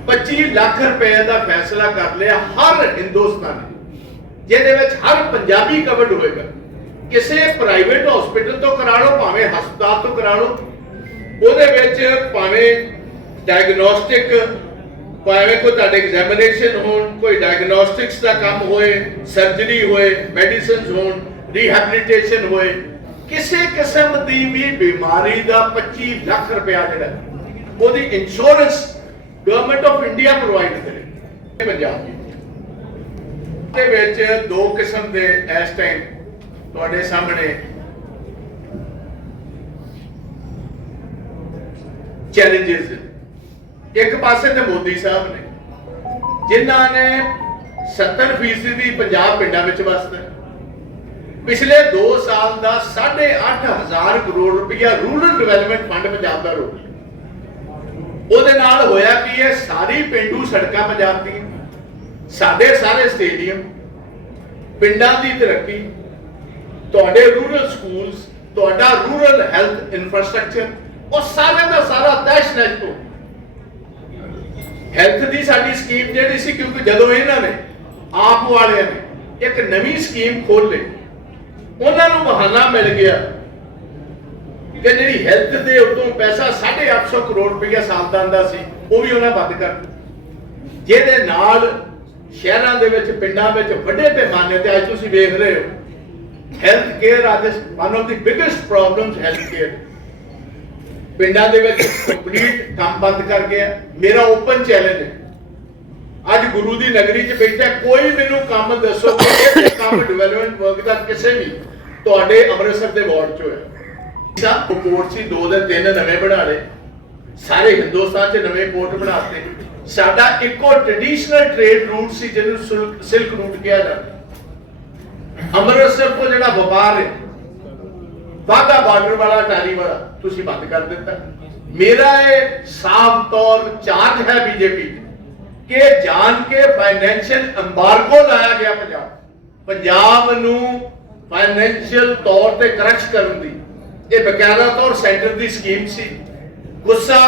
25 ਲੱਖ ਰੁਪਏ ਦਾ ਫੈਸਲਾ ਕਰ ਲਿਆ ਹਰ ਹਿੰਦੁਸਤਾਨੀ ਜਿਹਦੇ ਵਿੱਚ ਹਰ ਪੰਜਾਬੀ ਕਵਰਡ ਹੋਏਗਾ। ਕਿਸੇ ਪ੍ਰਾਈਵੇਟ ਹਸਪੀਟਲ ਤੋਂ ਕਰਾ ਲਓ, ਭਾਵੇਂ ਹਸਪਤਾਲ ਤੋਂ ਕਰਾ ਲਓ ਉਹਦੇ ਵਿੱਚ ਭਾਵੇਂ ਡਾਇਗਨੋਸਟਿਕ ਭਾਵੇਂ ਕੋਈ ਤੁਹਾਡੇ ਐਗਜ਼ਾਮੀਨੇਸ਼ਨ ਹੋਣ, ਕੋਈ ਡਾਇਗਨੋਸਟਿਕਸ ਦਾ ਕੰਮ ਹੋਏ ਸਰਜਰੀ ਹੋਏ ਮੈਡੀਸਿਨਸ ਹੋਣ ਰੀਹੈਬਿਲਿਟੇਸ਼ਨ ਹੋਏ, ਕਿਸੇ ਕਿਸਮ ਦੀ ਵੀ ਬਿਮਾਰੀ ਦਾ 25 ਲੱਖ ਰੁਪਇਆ ਜਿਹੜਾ, ਉਹਦੀ insurance government of India provide ਕਰੇ ਪੰਜਾਬ ਦੇ। ਵਿੱਚ ਦੋ ਕਿਸਮ ਦੇ ਇਸ ਟਾਈਮ ਤੁਹਾਡੇ ਸਾਹਮਣੇ ਚੈਲੰਜਸ ਇੱਕ ਪਾਸੇ ਤੇ ਮੋਦੀ ਸਾਹਿਬ ਨੇ, ਜਿਨ੍ਹਾਂ ਨੇ 70% ਦੀ ਪੰਜਾਬ ਪਿੰਡਾਂ ਵਿੱਚ ਵਸਦਾ ਪਿਛਲੇ 2 ਸਾਲ ਦਾ 8.5000 ਕਰੋੜ ਰੁਪਇਆ ਰੂਰਲ ਡਿਵੈਲਪਮੈਂਟ ਫੰਡ ਪੰਜਾਬ ਦਾ ਰੋਕ ਉਹਦੇ ਨਾਲ ਹੋਇਆ ਕੀ ਇਹ ਸਾਰੀ ਪਿੰਡੂ ਸੜਕਾਂ ਪੰਜਾਬ ਦੀਆਂ, ਸਾਡੇ ਸਾਰੇ ਸਟੇਡੀਅਮ, ਪਿੰਡਾਂ ਦੀ ਤਰੱਕੀ, ਤੁਹਾਡੇ ਰੂਰਲ ਸਕੂਲਸ ਤੁਹਾਡਾ ਰੂਰਲ ਹੈਲਥ ਇਨਫਰਾਸਟ੍ਰਕਚਰ ਉਹ ਸਾਰੇ ਦਾ ਸਾਰਾ ਤੈਸ਼ ਨੈਸ਼ ਤੋਂ। ਹੈਲਥ ਦੀ ਸਾਡੀ ਸਕੀਮ ਜਿਹੜੀ ਸੀ, ਕਿਉਂਕਿ ਜਦੋਂ ਇਹਨਾਂ ਨੇ, ਆਪ ਵਾਲਿਆਂ ਨੇ ਇੱਕ ਨਵੀਂ ਸਕੀਮ ਖੋਲ ਲਈ ਉਹਨਾਂ ਨੂੰ ਬਹਾਨਾ ਮਿਲ ਗਿਆ ਕਿ ਜਿਹੜੀ ਹੈਲਥ ਦੇ ਉਤੋਂ ਪੈਸਾ 850 ਕਰੋੜ ਰੁਪਇਆ ਸਾਲ ਦਾ ਆਉਂਦਾ ਸੀ, ਉਹ ਵੀ ਉਹਨਾਂ ਬੰਦ ਕਰ ਜਿਹਦੇ ਨਾਲ ਸ਼ਹਿਰਾਂ ਦੇ ਵਿੱਚ, ਪਿੰਡਾਂ ਵਿੱਚ ਵੱਡੇ ਪੈਮਾਨੇ ਤੇ ਅੱਜ ਤੁਸੀਂ ਵੇਖ ਰਹੇ ਹੋ ਹੈਲਥ ਕੇਅਰ ਅੱਜ one of the biggest problems health care ਪਿੰਡਾਂ ਦੇ ਵਿੱਚ ਕੰਪਲੀਟ ਕੰਮ ਬੰਦ ਕਰ ਗਿਆ ਮੇਰਾ ਓਪਨ ਚੈਲੰਜ ਹੈ। ਅੱਜ ਗੁਰੂ ਦੀ ਨਗਰੀ 'ਚ ਬੈਠਾ ਕੋਈ ਮੈਨੂੰ ਕੰਮ ਦੱਸੋ ਕਿ ਕੰਮ ਡਿਵੈਲਪਮੈਂਟ ਵਰਕ ਦਾ ਕਿਸੇ ਵੀ, ਤੁਹਾਡੇ ਅੰਮ੍ਰਿਤਸਰ ਦੇ ਵਾਰਡ 'ਚ ਹੋਇਆ ਸਭ ਪੋਰਟ ਸੀ ਦੋ ਦੇ, ਤਿੰਨ ਨਵੇਂ ਬਣਾ ਲਏ। ਸਾਰੇ ਹਿੰਦੁਸਤਾਨ 'ਚ ਨਵੇਂ ਪੋਰਟ ਬਣਾਤੇ ਸਾਡਾ ਇੱਕੋ ਟ੍ਰੈਡੀਸ਼ਨਲ ਟ੍ਰੇਡ ਰੂਟ ਸੀ, ਜਿਹਨੂੰ ਸਿਲਕ ਰੂਟ ਕਿਹਾ ਜਾਂਦਾ। ਅੰਮ੍ਰਿਤਸਰ ਤੋਂ ਜਿਹੜਾ ਵਪਾਰ ਹੈ, ਵਾਹਗਾ ਬਾਰਡਰ ਵਾਲਾ ਟਾਲੀ ਵਾਲਾ ਤੁਸੀਂ ਬੰਦ ਕਰ ਦਿੱਤਾ। ਮੇਰਾ ਇਹ ਸਾਫ਼ ਤੌਰ ਚਾਰਜ ਹੈ ਬੀਜੇਪੀ ਕਿ ਜਾਣ ਕੇ ਫਾਈਨੈਂਸ਼ੀਅਲ ਐਮਬਾਰਗੋ ਲਾਇਆ ਗਿਆ ਪੰਜਾਬ। ਪੰਜਾਬ ਨੂੰ ਫਾਈਨੈਂਸ਼ੀਅਲ ਤੌਰ ਤੇ ਕਰਕਸ਼ ਕਰਨ ਦੀ। ਇਹ ਬਕਾਇਦਾ ਤੌਰ ਸੈਂਟਰ ਦੀ ਸਕੀਮ ਸੀ। ਗੁੱਸਾ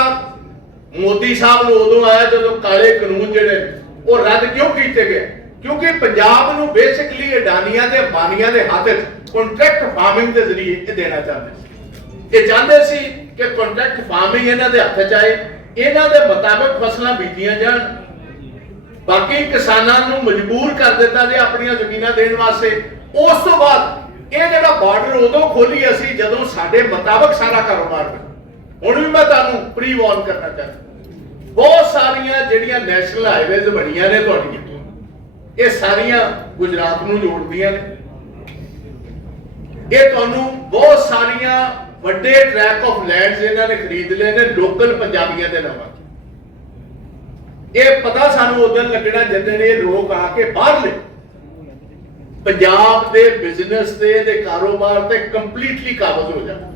ਮੋਦੀ ਸਾਹਿਬ ਨੂੰ ਉਦੋਂ ਆਇਆ ਜਦੋਂ ਕਾਲੇ ਕਾਨੂੰਨ ਜਿਹੜੇ ਉਹ ਰੱਦ ਕਿਉਂ ਕੀਤੇ ਗਏ? ਕਿਉਂਕਿ ਪੰਜਾਬ ਨੂੰ ਬੇਸਿਕਲੀ ਅਡਾਨੀਆਂ ਤੇ ਅੰਬਾਨੀਆਂ ਦੇ ਹੱਥ 'ਚ ਕੰਟਰੈਕਟ ਫਾਰਮਿੰਗ ਦੇ ਜ਼ਰੀਏ ਇਹ ਦੇਣਾ ਚਾਹੁੰਦੇ ਸੀ। ਇਹ ਚਾਹੁੰਦੇ ਸੀ ਕਿ ਕੰਟਰੈਕਟ ਫਾਰਮਿੰਗ ਇਹਨਾਂ ਦੇ ਹੱਥ 'ਚ ਆਏ, ਇਹਨਾਂ ਦੇ ਮੁਤਾਬਕ ਫਸਲਾਂ ਬੀਜੀਆਂ ਜਾਣ। ਬਾਕੀ ਕਿਸਾਨਾਂ ਨੂੰ ਮਜਬੂਰ ਕਰ ਦਿੱਤਾ ਜੇ ਆਪਣੀਆਂ ਜ਼ਮੀਨਾਂ ਦੇਣ ਵਾਸਤੇ। ਉਸ ਤੋਂ ਬਾਅਦ ਇਹ ਜਿਹੜਾ ਬਾਰਡਰ ਉਦੋਂ ਖੋਲੀ ਅਸੀਂ ਜਦੋਂ ਸਾਡੇ ਮੁਤਾਬਕ ਸਾਰਾ ਕਾਰੋਬਾਰ ਹੁਣ ਵੀ ਮੈਂ ਤੁਹਾਨੂੰ ਪ੍ਰੀ ਵਾਰਨ ਕਰਨਾ ਚਾਹੁੰਦਾ। ਬਹੁਤ ਸਾਰੀਆਂ ਜਿਹੜੀਆਂ ਨੈਸ਼ਨਲ ਹਾਈਵੇਜ਼ ਬਣੀਆਂ ਨੇ ਤੁਹਾਡੀਆਂ, ਇਹ ਸਾਰੀਆਂ ਗੁਜਰਾਤ ਨੂੰ ਜੋੜਦੀਆਂ ਨੇ। ਇਹ ਤੁਹਾਨੂੰ ਬਹੁਤ ਸਾਰੀਆਂ ਵੱਡੇ ਟਰੈਕ ਆਫ ਲੈਂਡਸ ਇਹਨਾਂ ਨੇ ਖਰੀਦ ਲਏ ਨੇ ਲੋਕਲ ਪੰਜਾਬੀਆਂ ਦੇ ਨਾਮਾਂ ਇਹ ਪਤਾ ਸਾਨੂੰ ਉਦੋਂ ਲੱਗਣਾ ਜਦੋਂ ਇਹ ਲੋਕ ਆ ਕੇ ਬਾਹਰ ਲੈ ਪੰਜਾਬ ਦੇ ਬਿਜ਼ਨਸ ਤੇ, ਦੇ ਕਾਰੋਬਾਰ ਤੇ ਕੰਪਲੀਟਲੀ ਕਾਬਜ਼ ਹੋ ਜਾਣ।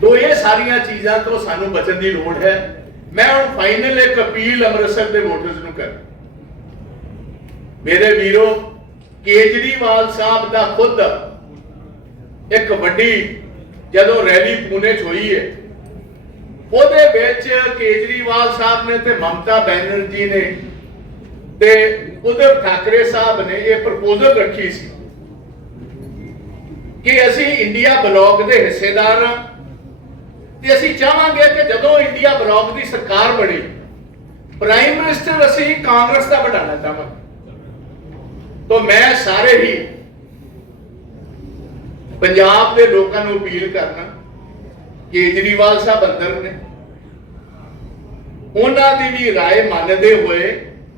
ਤੋ ਇਹ ਸਾਰੀਆਂ ਚੀਜ਼ਾਂ ਤੋਂ ਸਾਨੂੰ ਬਚਣ ਦੀ ਲੋੜ ਹੈ। ਮੈਂ ਹੁਣ ਫਾਈਨਲ ਇੱਕ ਅਪੀਲ ਅੰਮ੍ਰਿਤਸਰ ਦੇ ਵੋਟਰਸ ਨੂੰ ਕਰ ਮੇਰੇ ਵੀਰੋ, ਕੇਜਰੀਵਾਲ ਸਾਹਿਬ ਦਾ ਖੁਦ ਇੱਕ ਵੱਡੀ ਜਦੋਂ ਰੈਲੀ ਪੂਨੇ 'ਚ ਹੋਈ ਹੈ ਉਹਦੇ ਵਿੱਚ ਕੇਜਰੀਵਾਲ ਸਾਹਿਬ ਨੇ ਤੇ ਮਮਤਾ ਬੈਨਰਜੀ ਨੇ ਤੇ ਉਧਰ ਠਾਕਰੇ ਸਾਹਿਬ ਨੇ ਇਹ ਪ੍ਰਪੋਜ਼ਲ ਰੱਖੀ ਸੀ ਕਿ ਅਸੀਂ ਇੰਡੀਆ ਬਲੌਕ ਦੇ ਹਿੱਸੇਦਾਰ ਹਾਂ ਤੇ ਅਸੀਂ ਚਾਹਾਂਗੇ ਕਿ ਜਦੋਂ ਇੰਡੀਆ ਬਲੌਕ ਦੀ ਸਰਕਾਰ ਬਣੀ, ਪ੍ਰਾਈਮ ਮਿਨਿਸਟਰ ਅਸੀਂ ਕਾਂਗਰਸ ਦਾ ਬਣਾਉਣਾ ਚਾਹਾਂਗੇ। ਤਾਂ ਮੈਂ ਸਾਰੇ ਹੀ ਪੰਜਾਬ ਦੇ ਲੋਕਾਂ ਨੂੰ ਅਪੀਲ ਕਰਨਾ ਕੇਜਰੀਵਾਲ ਸਾਹਿਬ ਅੰਦਰ ਨੇ ਉਹਨਾਂ ਦੀ ਵੀ رائے ਮੰਨਦੇ ਹੋਏ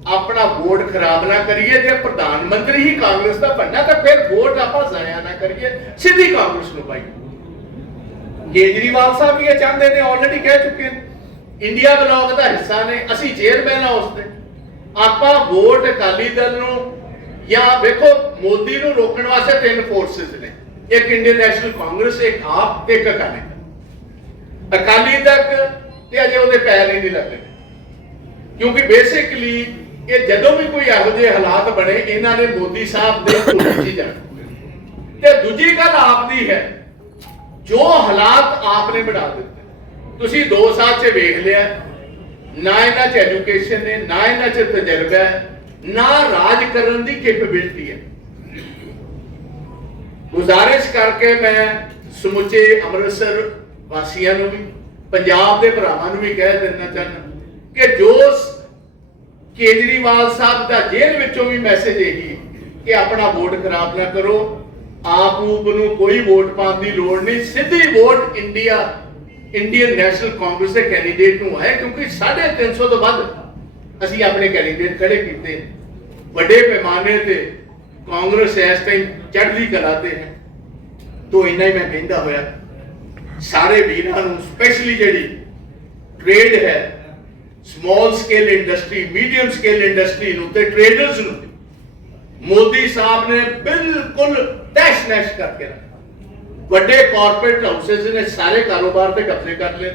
ਆਪਣਾ ਵੋਟ ਖਰਾਬ ਨਾ ਕਰੀਏ ਜੇ ਪ੍ਰਧਾਨ ਮੰਤਰੀ ਹੀ ਕਾਂਗਰਸ ਦਾ ਬਣਨਾ ਤਾਂ ਫਿਰ ਵੋਟ ਆਪਾਂ ਜ਼ਾਇਆ ਨਾ ਕਰੀਏ ਸਿੱਧੀ ਕਾਂਗਰਸ ਨੂੰ ਪਾਈਏ ਕੇਜਰੀਵਾਲ ਸਾਹਿਬ ਵੀ ਇਹ ਚਾਹੁੰਦੇ ਨੇ ਆਲਰੇਡੀ ਕਹਿ ਚੁੱਕੇ ਨੇ ਇੰਡੀਆ ਬਲੌਕ ਦਾ ਹਿੱਸਾ ਨੇ ਅਸੀਂ ਚੇਅਰਮੈਨ ਆ ਉਸ ਦੇ ਆਪਾਂ ਵੋਟ ਅਕਾਲੀ ਦਲ ਨੂੰ ਜਾਂ ਵੇਖੋ ਮੋਦੀ ਨੂੰ ਰੋਕਣ ਵਾਸਤੇ ਤਿੰਨ ਫੋਰਸਸ ਨੇ ਇੱਕ ਇੰਡੀਅਨ ਨੈਸ਼ਨਲ ਕਾਂਗਰਸ, ਇੱਕ ਆਪ ਤੇ ਇੱਕ ਅਕਾਲੀ ਦਲ। ਅਕਾਲੀ ਤੱਕ ਤੇ ਅਜੇ ਉਹਦੇ ਪੈਰ ਹੀ ਨਹੀਂ ਲੱਗੇ ਕਿਉਂਕਿ ਬੇਸਿਕਲੀ ਇਹ ਜਦੋਂ ਵੀ ਕੋਈ ਇਹੋ ਜਿਹੇ ਹਾਲਾਤ ਬਣੇ, ਇਹਨਾਂ ਨੇ ਮੋਦੀ ਸਾਹਿਬ ਦੇ ਧੁਨ ਹੀ ਜਾਣਾ। ਤੇ ਦੂਜੀ ਗੱਲ ਆਪ ਦੀ ਹੈ, ਜੋ ਹਾਲਾਤ ਆਪ ਨੇ ਬਣਾ ਦਿੱਤੇ। ਤੁਸੀਂ 2 ਸਾਲ 'ਚ ਵੇਖ ਲਿਆ, ਨਾ ਇਹਨਾਂ 'ਚ ਐਜੂਕੇਸ਼ਨ ਨੇ ਨਾ ਇਹਨਾਂ 'ਚ ਤਜਰਬਾ ਨਾ ਰਾਜ ਕਰਨ ਦੀ ਕੈਪੇਬਿਲਿਟੀ ਹੈ। ਗੁਜ਼ਾਰਿਸ਼ ਕਰਕੇ ਮੈਂ ਸਮੁੱਚੇ ਅੰਮ੍ਰਿਤਸਰ ਵਾਸੀਆਂ ਨੂੰ ਵੀ, ਪੰਜਾਬ ਦੇ ਭਰਾਵਾਂ ਨੂੰ ਵੀ ਕਹਿ ਦੇਣਾ ਚਾਹੁੰਦਾ ਕਿ ਜੋ ਕੇਜਰੀਵਾਲ ਸਾਹਿਬ ਦਾ ਜੇਲ੍ਹ ਵਿੱਚੋਂ ਵੀ ਮੈਸੇਜ ਇਹੀ ਕਿ ਆਪਣਾ ਵੋਟ ਖਰਾਬ ਨਾ ਕਰੋ। ਆਪ ਨੂੰ ਕੋਈ ਵੋਟ ਪਾਉਣ ਦੀ ਲੋੜ ਨਹੀਂ। ਸਿੱਧੀ vote India Indian National Congress ਦੇ ਕੈਂਡੀਡੇਟ ਨੂੰ ਆਏ, ਕਿਉਂਕਿ 350 ਤੋਂ ਵੱਧ ਅਸੀਂ ਆਪਣੇ ਕੈਂਡੀਡੇਟ ਖੜੇ ਕੀਤੇ। ਵੱਡੇ ਪੈਮਾਨੇ ਤੇ ਕਾਂਗਰਸ ਇਸ ਟਾਈਮ ਚੜ੍ਹਦੀ ਕਲਾ ਤੇ ਹੈ। ਤੋਂ ਇੰਨਾ ਹੀ ਮੈਂ ਕਹਿੰਦਾ ਹੋਇਆ। ਸਾਰੇ ਵੀਰਾਂ ਨੂੰ ਸਪੈਸ਼ਲੀ ਜਿਹੜੀ ਟ੍ਰੇਡ ਹੈ small scale industry medium scale industry ਨੂੰ ਤੇ ਟ੍ਰੇਡਰਸ ਨੂੰ ਮੋਦੀ ਸਾਹਿਬ ਨੇ ਬਿਲਕੁਲ ਤੈਸ਼ ਨੈਸ਼ ਕਰਕੇ ਰੱਖਿਆ। ਵੱਡੇ ਕਾਰਪੋਰੇਟ ਹਾਊਸਸ ਨੇ ਸਾਰੇ ਕਾਰੋਬਾਰ ਤੇ ਕਬਜ਼ੇ ਕਰ ਲਏ।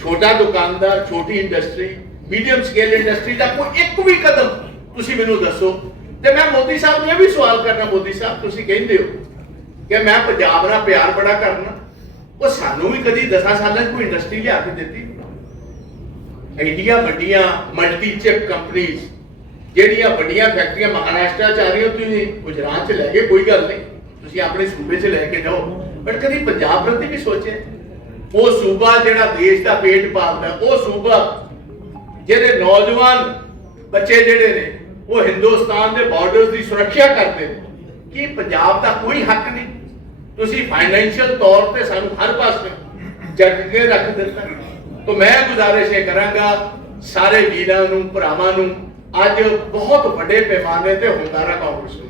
ਛੋਟਾ ਦੁਕਾਨਦਾਰ, ਛੋਟੀ ਇੰਡਸਟਰੀ ਮੀਡੀਅਮ ਸਕੇਲ ਇੰਡਸਟਰੀ ਦਾ ਕੋਈ ਇੱਕ ਵੀ ਕਦਮ ਤੁਸੀਂ ਮੈਨੂੰ ਦੱਸੋ ਤੇ ਮੈਂ ਮੋਦੀ ਸਾਹਿਬ ਨੂੰ ਇਹ ਵੀ ਸਵਾਲ ਕਰਨਾ, ਮੋਦੀ ਸਾਹਿਬ, ਤੁਸੀਂ ਕਹਿੰਦੇ ਹੋ ਕਿ ਮੈਂ ਪੰਜਾਬ ਨਾਲ ਪਿਆਰ ਬੜਾ ਕਰਨਾ। ਉਹ ਸਾਨੂੰ ਵੀ ਕਦੀ 10 ਸਾਲਾਂ 'ਚ ਕੋਈ ਇੰਡਸਟਰੀ ਲਿਆ ਕੇ ਦਿੱਤੀ? ਇੰਡੀਆ ਵੱਡੀਆਂ ਮਲਟੀ ਚਿਪ ਕੰਪਨੀਆਂ ਜਿਹੜੀਆਂ ਵੱਡੀਆਂ ਫੈਕਟਰੀਆਂ ਮਹਾਰਾਸ਼ਟਰ ਚ ਆ ਰਹੀਆਂ, ਤੁਸੀਂ ਗੁਜਰਾਤ ਚ ਲੈ ਗਏ, ਕੋਈ ਗੱਲ ਨਹੀਂ। ਤੁਸੀਂ ਆਪਣੇ ਸੂਬੇ ਚ ਲੈ ਕੇ ਜਾਓ। ਬਟ ਕਦੀ ਪੰਜਾਬ ਪ੍ਰਤੀ ਵੀ ਸੋਚਿਆ? ਉਹ ਸੂਬਾ ਜਿਹੜਾ ਦੇਸ਼ ਦਾ ਪੇਟ ਪਾਲਦਾ, ਉਹ ਸੂਬਾ ਜਿਹਦੇ ਨੌਜਵਾਨ ਬੱਚੇ ਜਿਹੜੇ ਨੇ ਉਹ ਹਿੰਦੁਸਤਾਨ ਦੇ ਬਾਰਡਰਸ ਦੀ ਸੁਰੱਖਿਆ ਕਰਦੇ ਨੇ। ਕੀ ਪੰਜਾਬ ਦਾ ਕੋਈ ਹੱਕ ਨਹੀਂ? ਤੁਸੀਂ ਫਾਈਨੈਂਸ਼ੀਅਲ ਤੌਰ ਤੇ ਸਾਨੂੰ ਹਰ ਪਾਸੇ ਜੱਟ ਕੇ ਰੱਖ ਦਿੱਤਾ। ਤਾਂ ਮੈਂ ਗੁਜ਼ਾਰਿਸ਼ ਇਹ ਕਰਾਂਗਾ, ਸਾਰੇ ਵੀਰਾਂ ਨੂੰ, ਭਰਾਵਾਂ ਨੂੰ, ਅੱਜ ਬਹੁਤ ਵੱਡੇ ਪੈਮਾਨੇ ਤੇ ਹੁੰਗਾਰਾ ਕਾਂਗਰਸ ਨੂੰ।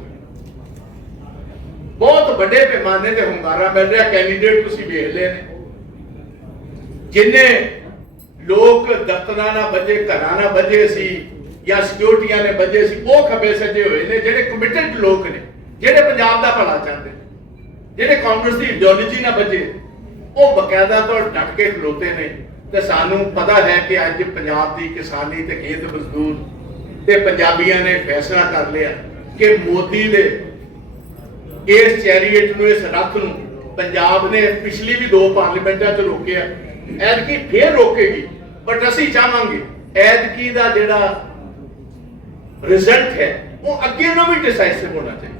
ਬਹੁਤ ਵੱਡੇ ਪੈਮਾਨੇ ਤੇ ਹੁੰਗਾਰਾ ਮਿਲ ਰਿਹਾ ਕੈਂਡੀਡੇਟ ਤੁਸੀਂ ਵੇਖ ਲਏ ਨੇ। ਜਿੰਨੇ ਲੋਕ ਦਫ਼ਤਰਾਂ ਨਾਲ ਵੱਜੇ ਘਰਾਂ ਨਾਲ ਵੱਜੇ ਸੀ ਜਾਂ ਸਿਕਿਉਰਟੀਆਂ ਨੇ ਵੱਜੇ ਸੀ, ਉਹ ਖੱਬੇ ਸੱਜੇ ਹੋਏ ਨੇ, ਜਿਹੜੇ ਕਮਿਟਡ ਲੋਕ ਨੇ, ਜਿਹੜੇ ਪੰਜਾਬ ਦਾ ਭਲਾ ਚਾਹੁੰਦੇ ਜਿਹੜੇ ਕਾਂਗਰਸ ਦੀ ਇਡੀਓਲੋਜੀ ਨਾਲ ਵੱਜੇ ਉਹ ਬਕਾਇਦਾ ਤੌਰ ਡਟ ਕੇ ਖਲੋਤੇ ਨੇ। ਤੇ ਸਾਨੂੰ ਪਤਾ ਹੈ ਕਿ ਅੱਜ ਪੰਜਾਬ ਦੀ ਕਿਸਾਨੀ ਤੇ ਖੇਤ ਮਜ਼ਦੂਰ ਤੇ ਪੰਜਾਬੀਆਂ ਨੇ ਫੈਸਲਾ ਕਰ ਲਿਆ ਕਿ ਮੋਦੀ ਦੇ ਇਸ ਚੈਰੀਅਟ ਨੂੰ, ਇਸ ਰੱਥ ਨੂੰ ਪੰਜਾਬ ਨੇ ਪਿਛਲੀ ਵੀ ਦੋ ਪਾਰਲੀਮੈਂਟਾਂ 'ਚ ਰੋਕਿਆ। ਐਤਕੀ ਫੇਰ ਰੋਕੇਗੀ ਬਟ ਅਸੀਂ ਚਾਹਾਂਗੇ ਐਤਕੀ ਦਾ ਜਿਹੜਾ ਰਿਜ਼ਲਟ ਹੈ ਉਹ ਅੱਗੇ ਨੂੰ ਵੀ ਡਿਸਾਈਸਿਵ ਹੋਣਾ ਚਾਹੀਦਾ